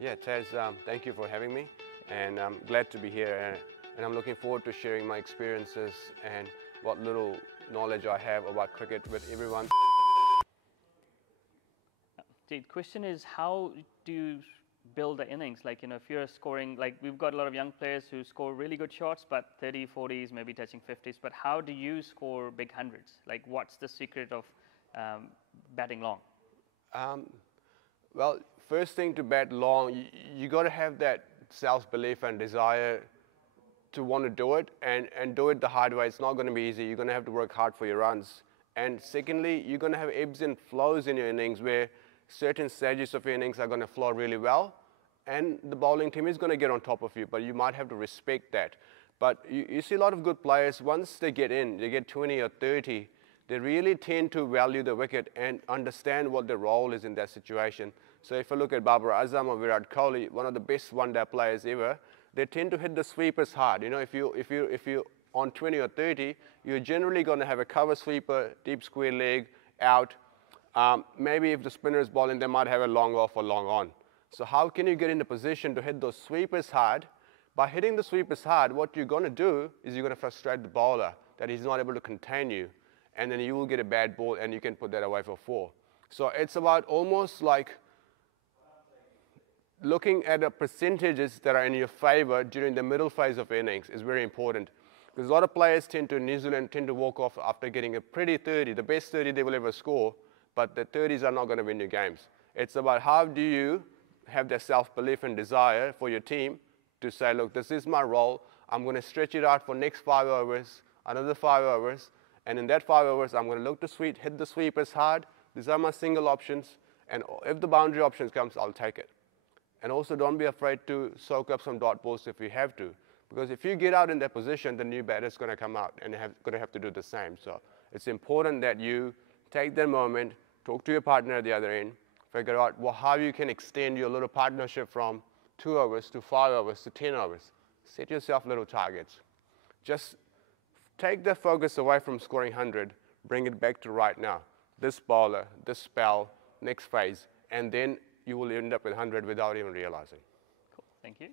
Yeah, Taz, thank you for having me, and I'm glad to be here, and I'm looking forward to sharing my experiences and what little knowledge I have about cricket with everyone. The question is, how do you build the innings? Like, if you're scoring, like we've got a lot of young players who score really good shots, but 30, 40s, maybe touching 50s, but how do you score big hundreds? Like, what's the secret of batting long? Well, first thing to bat long, you got to have that self-belief and desire to want to do it and do it the hard way. It's not going to be easy. You're going to have to work hard for your runs. And secondly, you're going to have ebbs and flows in your innings where certain stages of your innings are going to flow really well, and the bowling team is going to get on top of you, but you might have to respect that. But you see a lot of good players, once they get in, they get 20 or 30, they really tend to value the wicket and understand what their role is in that situation. So if you look at Babar Azam or Virat Kohli, one of the best one-day players ever, they tend to hit the sweepers hard. If you on 20 or 30, you're generally going to have a cover sweeper, deep square leg, out. Maybe if the spinner is bowling, they might have a long off or long on. So how can you get in the position to hit those sweepers hard? By hitting the sweepers hard, what you're going to do is you're going to frustrate the bowler, that he's not able to contain you. And then you will get a bad ball and you can put that away for 4. So it's about almost like looking at the percentages that are in your favor during the middle phase of innings is very important. Because a lot of players in New Zealand tend to walk off after getting a pretty 30, the best 30 they will ever score, but the 30s are not going to win your games. It's about how do you have that self-belief and desire for your team to say, look, this is my role. I'm going to stretch it out for next 5 overs, another 5 overs, and in that 5 overs, I'm going to look to hit the sweepers hard. These are my single options, and if the boundary options comes, I'll take it. And also don't be afraid to soak up some dot balls if you have to, because if you get out in that position, the new batter is going to come out and going to have to do the same. So it's important that you take that moment, talk to your partner at the other end, figure out how you can extend your little partnership from 2 overs to 5 overs to 10 overs. Set yourself little targets. Just take the focus away from scoring 100, bring it back to right now. This bowler, this spell, next phase, and then you will end up with 100 without even realizing. Cool, thank you.